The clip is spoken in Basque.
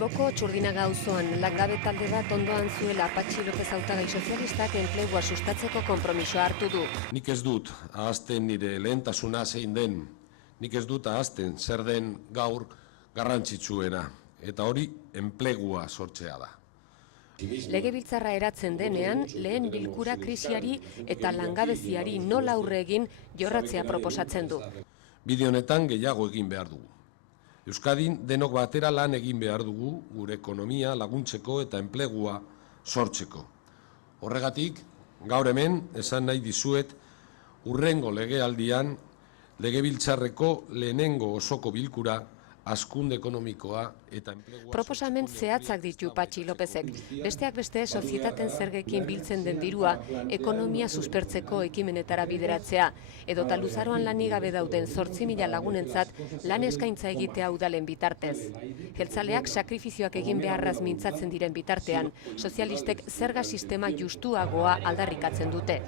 Bilboko Txurdinaga auzoan langabe talde bat ondoan zuela Patxi López hautagai sozialistak enplegua sustatzeko konpromisoa hartu du. Nik ez dut ahazten nire lehentasuna zein den, nik ez dut ahazten zer den gaur garrantzitsuena, eta hori enplegua sortzea da. Legebiltzarra eratzen denean, lehen bilkura krisiari eta langabeziari nola aurre egin jorratzea proposatzen du. Bide honetan gehiago egin behar dugu. Euskadin denok batera lan egin behar dugu gure ekonomia laguntzeko eta enplegua sortzeko. Horregatik, gaur hemen esan nahi dizuet hurrengo legealdian legebiltzarreko lehenengo osoko bilkura hazkunde ekonomikoa eta enplegua... Proposamen zehatzak ditu Patxi Lópezek. Besteak beste, sozietaten zergekin biltzen den dirua ekonomia suspertzeko ekimenetara bideratzea, edota luzaroan lanik gabe dauden 8.000 lagunentzat lan eskaintza egitea udalen bitartez. Jeltzaleak sakrifizioak egin beharraz mintzatzen diren bitartean, sozialistek zerga sistema justuagoa aldarrikatzen dute.